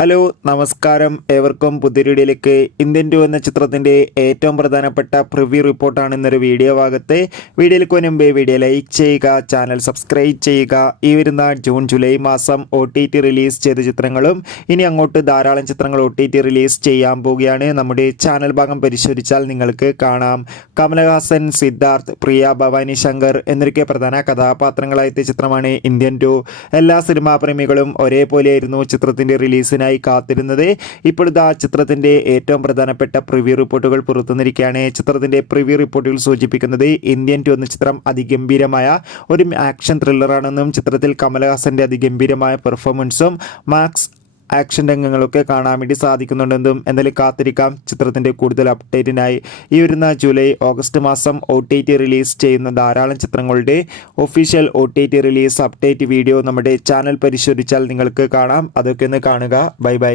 Hello നമസ്കാരം, ഏവർക്കും പുതിയ വീഡിയോയിലേക്ക്. ഇന്ത്യൻ 2 എന്ന ചിത്രത്തിൻ്റെ ഏറ്റവും പ്രധാനപ്പെട്ട പ്രിവ്യൂ റിപ്പോർട്ടാണ് ഇന്നൊരു വീഡിയോ ഭാഗത്ത്. വീഡിയോയിലേക്ക് മുൻപേ വീഡിയോ ലൈക്ക് ചെയ്യുക, ചാനൽ സബ്സ്ക്രൈബ് ചെയ്യുക. ഈ വരുന്ന ജൂൺ ജൂലൈ മാസം OTT റിലീസ് ചെയ്ത ചിത്രങ്ങളും ഇനി അങ്ങോട്ട് ധാരാളം ചിത്രങ്ങൾ OTT റിലീസ് ചെയ്യാൻ പോവുകയാണ്. നമ്മുടെ ചാനൽ ഭാഗം പരിശോധിച്ചാൽ നിങ്ങൾക്ക് കാണാം. കമലഹാസൻ, സിദ്ധാർത്ഥ്, പ്രിയ ഭവാനി ശങ്കർ എന്നൊക്കെ പ്രധാന കഥാപാത്രങ്ങളായെത്തിയ ചിത്രമാണ് ഇന്ത്യൻ 2. എല്ലാ സിനിമാ പ്രേമികളും ഒരേപോലെയായിരുന്നു ചിത്രത്തിൻ്റെ റിലീസിനായി കാത്തിരുന്നത്. ഇപ്പോഴത്തെ ചിത്രത്തിന്റെ ഏറ്റവും പ്രധാനപ്പെട്ട പ്രിവ്യൂ റിപ്പോർട്ടുകൾ പുറത്തുവന്നിരിക്കുകയാണ്. ചിത്രത്തിന്റെ പ്രിവ്യൂ റിപ്പോർട്ടുകൾ സൂചിപ്പിക്കുന്നത് ഇന്ത്യൻ 2 എന്ന ചിത്രം അതിഗംഭീരമായ ഒരു ആക്ഷൻ ത്രില്ലറാണെന്നും ചിത്രത്തിൽ കമലഹാസന്റെ അതിഗംഭീരമായ പെർഫോമൻസും മാക്സ് ആക്ഷൻ രംഗങ്ങളൊക്കെ കാണാൻ വേണ്ടി സാധിക്കുന്നുണ്ടെന്നും എന്തായാലും കാത്തിരിക്കാം ചിത്രത്തിൻ്റെ കൂടുതൽ അപ്ഡേറ്റിനായി. ഈ വരുന്ന ജൂലൈ ഓഗസ്റ്റ് മാസം OTT റിലീസ് ചെയ്യുന്ന ധാരാളം ചിത്രങ്ങളുടെ official OTT release update video നമ്മുടെ ചാനൽ പരിശോധിച്ചാൽ നിങ്ങൾക്ക് കാണാം. അതൊക്കെ ഒന്ന് കാണുക. Bye bye.